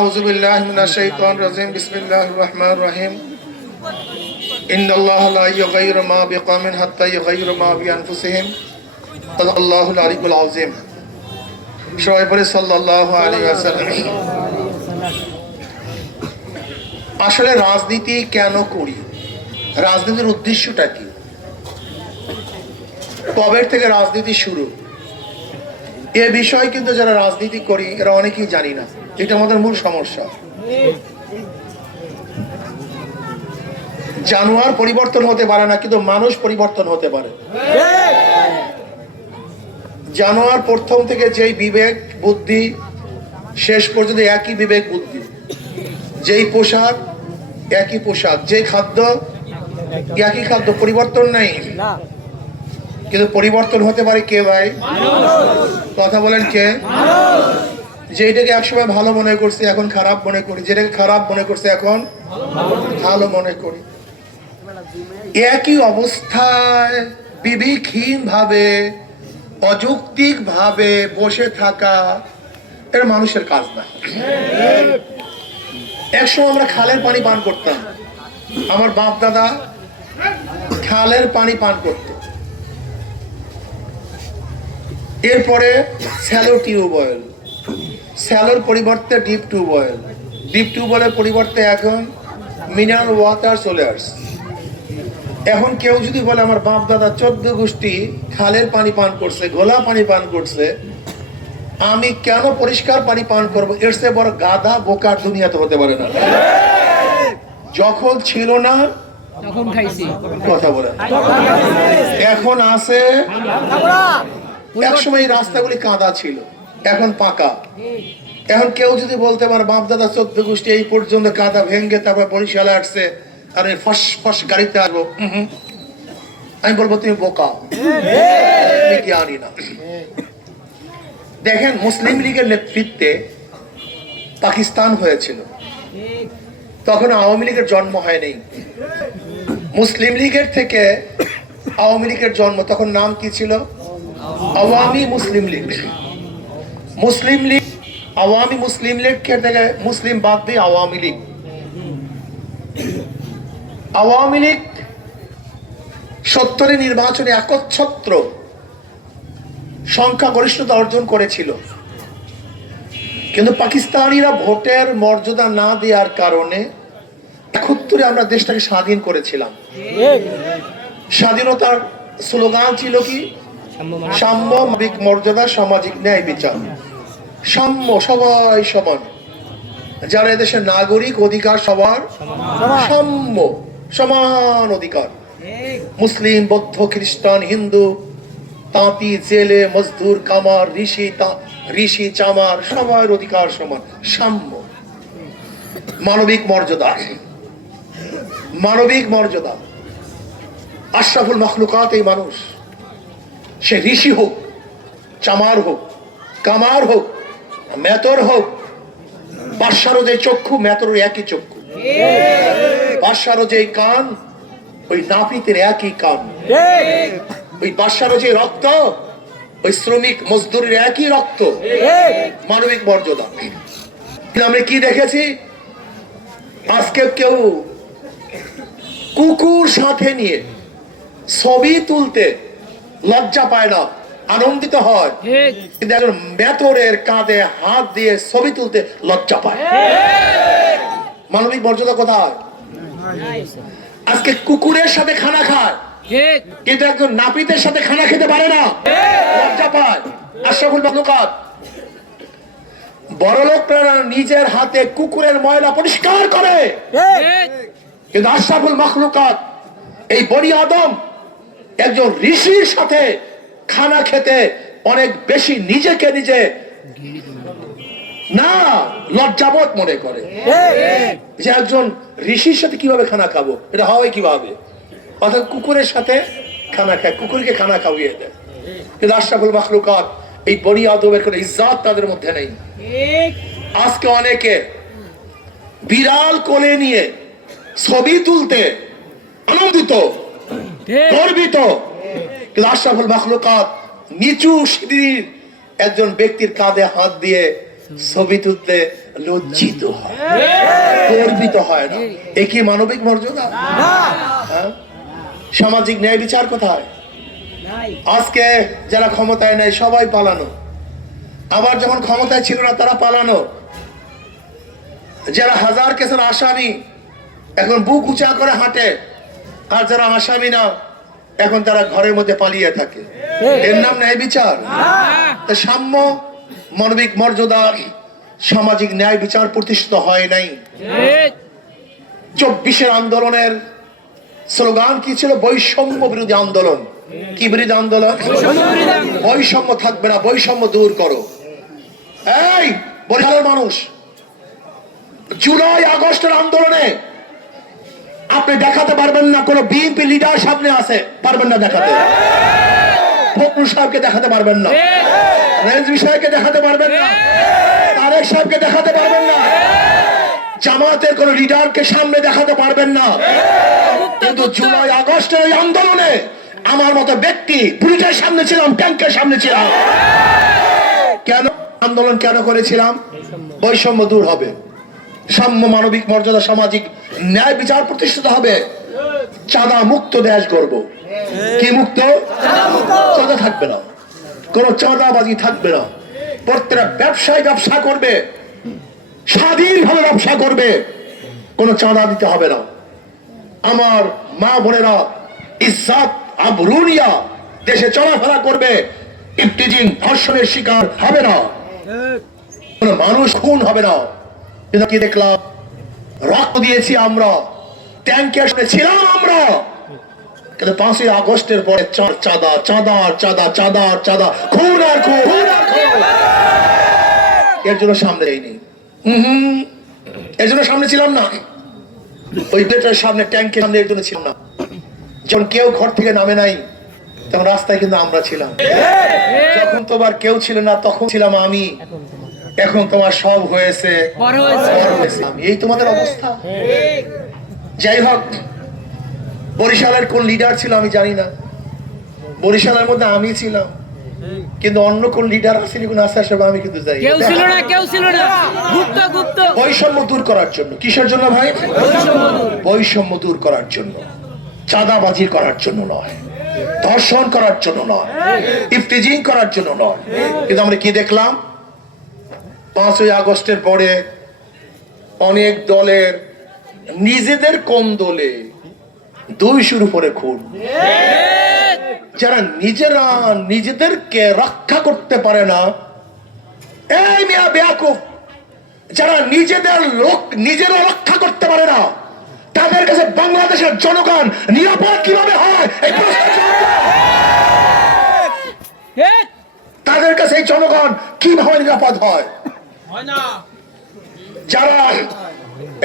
আউযুবিল্লাহি মিনাশ শাইতানির রাজিম বিসমিল্লাহির রহমানির রহিম ইন্নাল্লাহা লা ইউগাইয়িরু মা বিকওমিন হাত্তা ইউগাইয়িরু মা বিআনফুসিহিম সাল্লাল্লাহুল আলিয়্যুল আযীম। সবাই পড়ে সাল্লাল্লাহু আলাইহি ওয়াসাল্লাম। আসলে রাজনীতি কেন করি, রাজনীতির উদ্দেশ্যটা কি, কবে থেকে রাজনীতি শুরু, এ বিষয় কিন্তু যারা রাজনীতি করি এরা অনেকেই জানি না। এটা আমাদের মূল সমস্যা। জানোয়ার পরিবর্তন হতে পারে না, কিন্তু মানুষ পরিবর্তন হতে পারে। জানোয়ার প্রথম থেকে যেই বিবেক বুদ্ধি শেষ পর্যন্ত একই বিবেক বুদ্ধি, যেই পোশাক একই পোশাক, যে খাদ্য একই খাদ্য, পরিবর্তন নাই। কিন্তু পরিবর্তন হতে পারে কে ভাই? কথা বলেন কে? যেটাকে একসময় ভালো মনে করছি এখন খারাপ মনে করি, যেটাকে খারাপ মনে করছি এখন ভালো মনে করি। একই অবস্থায় বিবেকহীন ভাবে অযৌক্তিক ভাবে বসে থাকা এটা মানুষের কাজ না। একসময় আমরা খালের পানি পান করতাম, আমার বাপ দাদা খালের পানি পান করত। এরপরে স্যালো টিউবওয়েল, স্যালোর পরিবর্তে ডিপ টিউবওয়েল, ডিপ টিউবওয়েলের পরিবর্তে এখন মিনারেল ওয়াটার চলে আসছে। এখন কেউ যদি বলে আমার বাপ দাদা 14 গোষ্ঠী খালের পানি পান করছে, ঘোলা পানি পান করছে, আমি কেন পরিষ্কার পানি পান করবো? এর চেয়ে বড় গাধা বোকার দুনিয়াতে হতে পারে না। যখন ছিল না তখন খাইছি, কথা বলে এখন আছে। একসময় এই রাস্তাগুলি কাদা ছিল, এখন পাকা। এখন কেউ যদি বলতে পারে বাপ দাদা 14 গোষ্ঠী এই পর্যন্ত কাদা ভেঙে তারপর বরিশালে আসছে, আর ফস ফস গাড়িতে আসবো, আমি বলবো তুমি বোকা, তুমি জ্ঞানী না। দেখেন, মুসলিম লীগের নেতৃত্বে পাকিস্তান হয়েছিল, তখন আওয়ামী লীগের জন্ম হয়নি। মুসলিম লীগের থেকে আওয়ামী লীগের জন্ম, তখন নাম কি ছিল? আওয়ামী মুসলিম লীগ। মুসলিম লীগ, আওয়ামী মুসলিম লীগ থেকে মুসলিম বাদ দিয়ে আওয়ামী লীগ। আওয়ামী লীগ 70 নির্বাচনে একচ্ছত্র সংখ্যাগরিষ্ঠতা অর্জন করেছিল, কিন্তু পাকিস্তানিরা ভোটের মর্যাদা না দেওয়ার কারণে 71 আমরা দেশটাকে স্বাধীন করেছিলাম। স্বাধীনতার স্লোগান ছিল কি? সাম্যিক মর্যাদা, সামাজিক ন্যায় বিচার। সাম্য, সবাই সমান, যারা এদেশের নাগরিক, অধিকার সবার সাম্য, সমান অধিকার। মুসলিম, বৌদ্ধ, খ্রিস্টান, হিন্দু, তাঁতি, জেলে, মজদুর, কামার, ঋষি, চামার, সবার অধিকার সমান, সাম্য। মানবিক মর্যাদা, মানবিক মর্যাদা। আশরাফুল মাখলুকাত এই মানুষ, সে ঋষি হোক, চামার হোক, কামার হোক, মেতর হোক। বাদশারও যে চক্ষু, মেতরের একই চক্ষু। বাদশারও যে কান, ওই নাপিতের একই কান। ওই বাদশারও যে রক্ত, ওই শ্রমিক মজদুরের একই রক্ত। মানবিক মর্যাদা। আমরা কি দেখেছি? আজকে কেউ কুকুর সাথে নিয়ে ছবি তুলতে লজ্জা পায় না, আনন্দিত হয়, কিন্তু একজন মেতরের কাঁধে হাত দিয়ে ছবি তুলতে লজ্জা পায়। মানবিক মর্যাদা কোথায়? আজকে কুকুরের সাথে খানা খায়, কিন্তু একজন নাপিতের সাথে খানা খেতে পারে না, লজ্জা পায়। আশরাফুল মাখলুকাত। বড় লোকরা নিজের হাতে কুকুরের ময়লা পরিষ্কার করে, কিন্তু আশরাফুল মাখলুকাত এই বনি আদম একজন ঋষির সাথে খানা খেতে অনেক বেশি নিজেকে নিজে না লজ্জাবোধ মনে করে, যে একজন ঋষির সাথে কিভাবে খানা খাবো, এটা হয় কিভাবে? অর্থাৎ কুকুরের সাথে খানা খায়, কুকুরকে খানা খাওয়িয়ে দেয়। কিন্তু আশরাফুল মাখলুকাত এই বনি আদমের কোনো ইজ্জত তাদের মধ্যে নেই। আজকে অনেকে বিড়াল কোলে নিয়ে ছবি তুলতে আনন্দিত, গর্বিত, কিন্তু আশরাফুল মাখলুকাত নিচু সিঁড়ির একজন ব্যক্তির কাঁধে হাত দিয়ে ছবি তুলতে লজ্জিত হয়, গর্বিত হয় না। এ কি মানবিক মর্যাদা? হ্যাঁ? সামাজিক ন্যায় বিচার কোথায়? আজকে যারা ক্ষমতায় নেই সবাই পালানো, আবার যখন ক্ষমতায় ছিল না তারা পালানো। যারা হাজার কেসের আসামি এখন বুক উঁচা করে হাঁটে, আর যারা আসামি না এখন তারা ঘরের মধ্যে পালিয়ে থাকে। এর নাম ন্যায় বিচার? সাম্য, মানবিক মর্যাদা, সামাজিক ন্যায় বিচার প্রতিষ্ঠিত হয় নাই। 24-এর আন্দোলনের স্লোগান কি ছিল? বৈষম্য বিরোধী আন্দোলন। কি বিরোধী আন্দোলন? বৈষম্য থাকবে না, বৈষম্য দূর করো। এই বরিশালের মানুষ, জুলাই আগস্টের আন্দোলনে আপনি দেখাতে পারবেন না কোন বিএনপি লিডার সামনে আছে, পারবেন না দেখাতে। ফখরুল সাহেবকে দেখাতে পারবেন না, রেজভী সাহেবকে দেখাতে পারবেন না, তারেক সাহেবকে দেখাতে পারবেন না, জামাতের কোন লিডারকে সামনে দেখাতে পারবেন না। কিন্তু জুলাই আগস্টের এই আন্দোলনে আমার মতো ব্যক্তি পুলিশের সামনে ছিলাম, ট্যাঙ্কের সামনে ছিলাম। কেন আন্দোলন কেন করেছিলাম? বৈষম্য দূর হবে, সাম্য, মানবিক মর্যাদা, সামাজিক ন্যায় বিচার প্রতিষ্ঠিত হবে, চাঁদা মুক্ত দেশ গড়ব। কি মুক্ত? চাঁদা থাকবে না, কোন চাঁদাবাজি থাকবে না। প্রত্যেকটা ব্যবসায়ী ব্যবসা করবে, স্বাধীনভাবে ব্যবসা করবে, কোন চাঁদা দিতে হবে না। আমার মা বোনেরা ইজ্জত আবরু নিয়ে দেশে চলাফেরা করবে, ইফতিজিং ধর্ষণের শিকার হবে না, কোন মানুষ খুন হবে না। কিন্তু কি দেখলাম? রক্ত দিয়েছি আমরা, ট্যাঙ্কের সামনে ছিলাম আমরা, কিন্তু 5ই আগস্টের পরে চাঁদা চাঁদা চাঁদা চাঁদা চাঁদা, খুন আর খুন আর খুন। এর জন্য সামনে যাইনি, এর জন্য সামনে ছিলাম না। ওই বেটার সামনে, ট্যাঙ্কের সামনে এর জন্য ছিলাম না। যখন কেউ ঘর থেকে নামে নাই তখন রাস্তায় কিন্তু আমরা ছিলাম। যখন তোমার কেউ ছিল না তখন ছিলাম আমি, এখন তোমার সব হয়েছে আমি। এই তোমাদের অবস্থা। যাই হোক, বরিশালের কোন লিডার ছিল আমি জানি না, বরিশালের মধ্যে আমি ছিলাম, কিন্তু অন্য কোন লিডার আসেনি, কোন আসার সব আমি কিন্তু জানি। বৈষম্য দূর করার জন্য। কিসের জন্য ভাই? বৈষম্য দূর করার জন্য, চাঁদাবাজি করার জন্য নয়, ধর্ষণ করার জন্য নয়, ইফতিজিং করার জন্য নয়। কিন্তু আমরা কি দেখলাম? 5ই আগস্টের পরে অনেক দলের নিজেদের কোন দলে 200-র উপরে খুন। যারা নিজেরা নিজেদেরকে রক্ষা করতে পারে না, এই মিয়া বেয়াকুফ, যারা নিজেদের লোক নিজেরা রক্ষা করতে পারে না, তাদের কাছে বাংলাদেশের জনগণ নিরাপদ কিভাবে হয়? তাদের কাছে এই জনগণ কিভাবে নিরাপদ হয়? যারা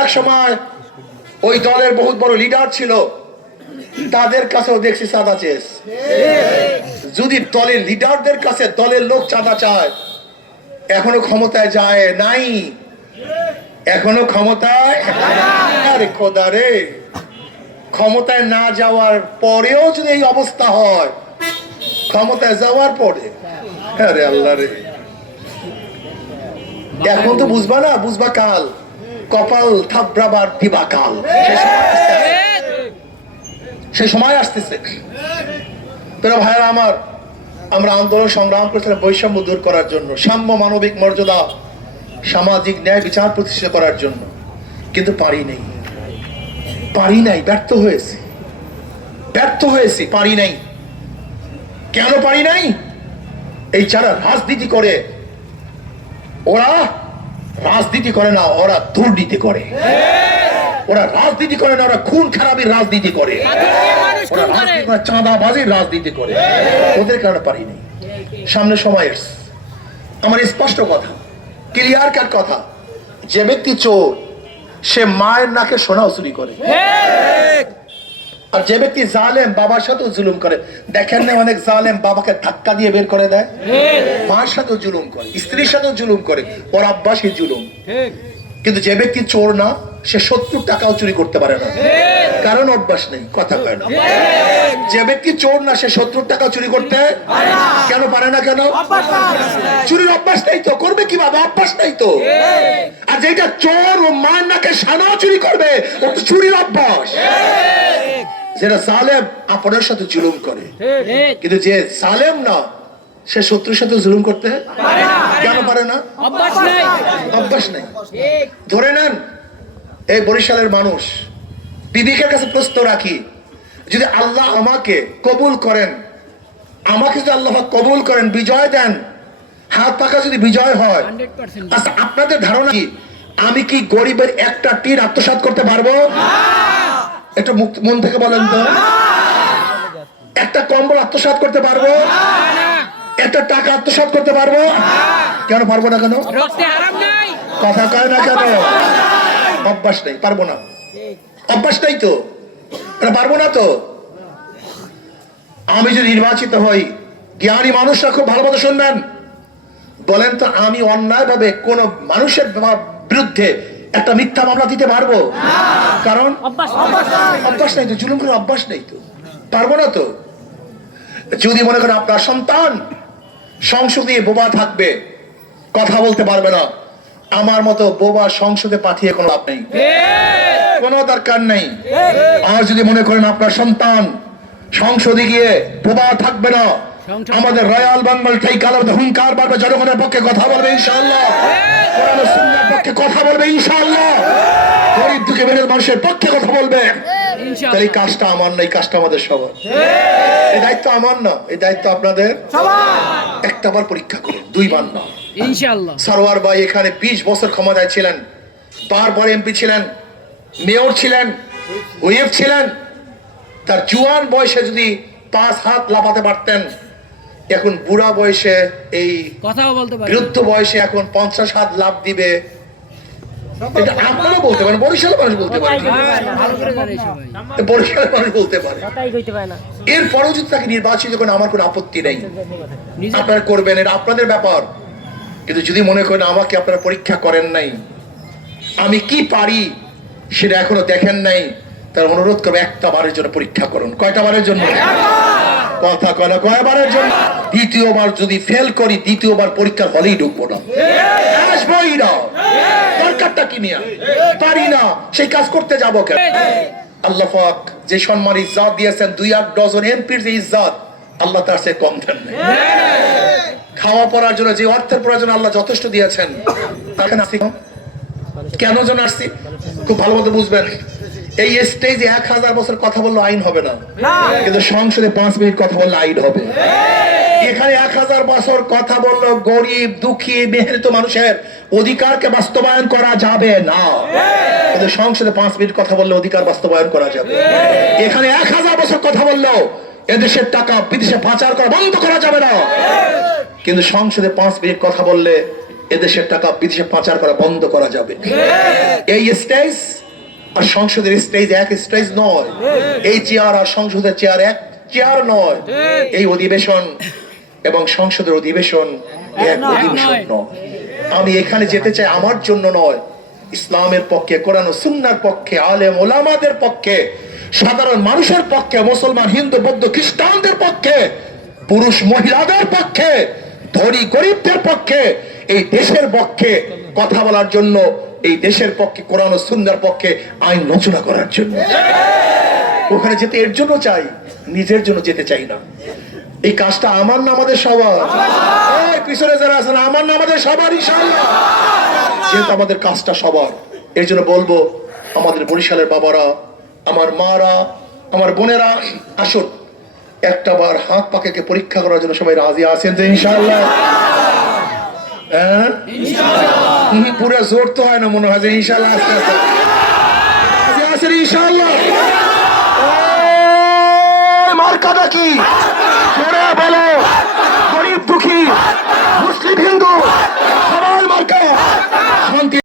এক সময় ওই দলের বহুত বড় লিডার ছিল, তাদের কাছেও দেখছি চাঁদা চেয়েছে। যদি দলের লিডারদের কাছে দলের লোক চাঁদা চায়, এখনো ক্ষমতায় যায় নাই, এখনো ক্ষমতায়। আরে খোদা রে, ক্ষমতায় না যাওয়ার পরেও যদি এই অবস্থা হয়, ক্ষমতায় যাওয়ার পরে, আরে আল্লাহ রে, এখন তো বুঝবা না, বুঝবা কাল, কপাল থাবড়াবার দিবা কাল। সে সময় আসতেছে। প্রিয় ভাইরা আমার, আমরা আন্দোলন সংগ্রাম করেছিলাম বৈষম্য দূর করার জন্য, সাম্য, মানবিক মর্যাদা, সামাজিক ন্যায় বিচার প্রতিষ্ঠা করার জন্য, কিন্তু পারি নাই, ব্যর্থ হয়েছি, পারি নাই। কেন পারি নাই? এই যারা রাজনীতি করে, ওরা রাজনীতি করে না, ওরা দুর্নীতি করে। ওরা রাজনীতি করে না, ওরা খুন খারাপির রাজনীতি করে, ওরা রাজনীতি করে, চাঁদাবাজির রাজনীতি করে। ওদের কারণে পারি নাই। সামনে সময় এসছে, আমার স্পষ্ট কথা, ক্লিয়ার কাট কথা, যে ব্যক্তি চোর সে মায়ের নাকে সোনাও চুরি করে, আর যে ব্যক্তি জালেম বাবার সাথেও জুলুম করে। দেখেন না অনেক জালেম বাবাকে ধাক্কা দিয়ে বের করে দেয়, মার সাথেও জুলুম করে, স্ত্রীর সাথেও জুলুম করে, ওর আব্বাসী জুলুম। কিন্তু যে ব্যক্তি চোর না, সে 70 টাকাও চুরি করতে পারে না। কারণ অভ্যাস নেই, কথা কয় না। যে ব্যক্তি চোর না সে 70 টাকা চুরি করতে কেন পারে না? কেন? চুরির অভ্যাস নেই তো, করবে কিভাবে? অভ্যাস নেই তো। আর যেটা চোর ও মার নাকে সানা চুরি করবে ও তো চুরির অভ্যাস। যেটা জালেম আপনার সাথে জুলুম করে, কিন্তু যে জালেম না সে শত্রুর সাথে জুলুম করতে কেন পারে না? অভ্যাস নেই। ধরে নেন এই বরিশালের মানুষ, বিবেকের কাছে প্রশ্ন রাখি, যদি আল্লাহ আমাকে কবুল করেন, আমাকে যদি আল্লাহ কবুল করেন, বিজয় দেন, হাত পাকা যদি বিজয় হয়, আচ্ছা আপনাদের ধারণা কি আমি কি গরিবের একটা তীর আত্মসাৎ করতে পারবো? একটু মন থেকে বলেন তো। একটা কম্বল আত্মসাৎ করতে পারবো? একটা টাকা আত্মসাৎ করতে পারবো? কেন পারবো না? কেন? কথা কয় না কেন? অভ্যাস নেই, পারবো না। অভ্যাস নেই তো, পারবো না তো। আমি যদি নির্বাচিত হই, জ্ঞানী মানুষরা খুব ভালো মতো শুনবেন, বলেন তো আমি অন্যায় ভাবে কোন মানুষের বিরুদ্ধে একটা মিথ্যা মামলা দিতে পারবো? কারণ অভ্যাস নেই তো, জুলুম করে অভ্যাস নেই তো, পারবো না তো। যদি মনে করেন আপনার সন্তান সংসদে বোবা থাকবে, কথা বলতে পারবে না, আমার মতো বোবা সংসদে পাঠিয়ে কোনো লাভ নেই, কোনো দরকার নেই। আর যদি মনে করেন আপনার সন্তান সংসদে গিয়ে বোবা থাকবে না, আমাদের রয়্যাল বেঙ্গল টাইগার হুঙ্কার বাড়বে, জনগণের পক্ষে কথা বলবে ইনশাআল্লাহ, কোরআনের সুন্নাহর পক্ষে কথা বলবে ইনশাআল্লাহ, গরিব দুঃখী মেহনত মানুষের পক্ষে কথা বলবে। তাই কাজটা আমার না, এই কাজটা আমাদের সবার। এই দায়িত্ব আমার না, এই দায়িত্ব আপনাদের সবার। একটাবার পরীক্ষা করুন, দুইবার না ইনশাআল্লাহ। সারোয়ার ভাই এখানে 20 বছর ক্ষমতায় ছিলেন, বারবার এমপি ছিলেন, মেয়র ছিলেন, হুইপ ছিলেন। তার জুয়ান বয়সে যদি 5 হাত লাফাতে পারতেন, এখন বুড়া বয়সে এই কথাও বলতে পারে, বৃদ্ধ বয়সে এখন 50 হাত লাফ দিবে, এটা আপনারা বলতে পারেন, বরিশালের মানুষ বলতে পারে, বরিশালের মানুষ বলতে পারে। এরপরেও যদি তাকে নির্বাচিত করেন আমার কোনো আপত্তি নেই, আপনারা করবেন, এটা আপনাদের ব্যাপার। কিন্তু যদি মনে করেন আমাকে আপনারা পরীক্ষা করেন নাই, আমি কি পারি সেটা এখনো দেখেন নাই, তার অনুরোধ করবে একটা বারের জন্য পরীক্ষা করুন। কয়টা বারের জন্য? কথা কয় না, কয়বারের জন্য? দ্বিতীয়বার যদি ফেল করি, দ্বিতীয়বার পরীক্ষার হলেই ঢুকবো না, আসবোই না। দরকারটা কি নিয়ে পারি না সেই কাজ করতে যাবো কেন? আল্লাহ পাক যে সম্মান ইজ্জত দিয়েছেন, 2-8 ডজন এমপির যে ইজ্জত আল্লাহ তার চেয়ে কম দেন নাই। খাওয়া পড়ার জন্য যে অর্থের প্রয়োজন আল্লাহ যথেষ্ট দিয়েছেন, তাকে আসছি কেন যেন আসছি খুব ভালো মতো বুঝবেন। এই স্টেজে 1000 বছর কথা বললে আইন হবে না, কিন্তু সংসদে 5 মিনিট কথা বললে আইন হবে। এখানে 1000 বছর কথা বললো গরিব দুঃখী মেহনত মানুষের অধিকারকে বাস্তবায়ন করা যাবে না, কিন্তু সংসদে 5 মিনিট কথা বললে অধিকার বাস্তবায়ন করা যাবে। এখানে 1000 বছর কথা বললো এদেশের টাকা বিদেশে পাচার করা বন্ধ করা যাবে না, কিন্তু সংসদে 5 মিনিট কথা বললে এদেশের টাকা বিদেশে পাচার করা বন্ধ করা যাবে। এই স্টেজ আর সংসদের স্টেজ এক স্টেজ নয়, এই চেয়ার আর সংসদের চেয়ার এক চেয়ার নয়, এই অধিবেশন এবং সংসদের অধিবেশন এক অধিবেশন নয়। আমি এখানে যেতে চাই আমার জন্য নয়, ইসলামের পক্ষে, কোরআন ও সুন্নাহর পক্ষে, আলেম ওলামাদের পক্ষে, সাধারণ মানুষের পক্ষে, মুসলমান হিন্দু বৌদ্ধ খ্রিস্টানদের পক্ষে, পুরুষ মহিলাদের পক্ষে, ধনী গরিবদের পক্ষে, এই দেশের পক্ষে কথা বলার জন্য, এই দেশের পক্ষে, কোরআন ও সুন্নাহর পক্ষে আইন রচনা করার জন্য। ওখানে যেতে এর জন্য চাই, নিজের জন্য যেতে চাই না। এই কাজটা আমার না আমাদের সবার, পিছনে যারা আছেন আমার না আমাদের সবার ইনশাআল্লাহ। যেহেতু আমাদের কাজটা সবার, এর জন্য বলবো আমাদের বরিশালের বাবারা, আমার মারা, আমার বোনেরা, আসুন একটা বার হাত পাকে পরীক্ষা করার জন্য সবাই রাজি আছেন তো ইনশাআল্লাহ? হ্যাঁ পুরো জোর তো হয় না, মনে হয় যে ইনশাআল্লাহ আস্তে আস্তে রাজি আছেন ইনশাআল্লাহ? মার্কাটা কি? জোরে বলো।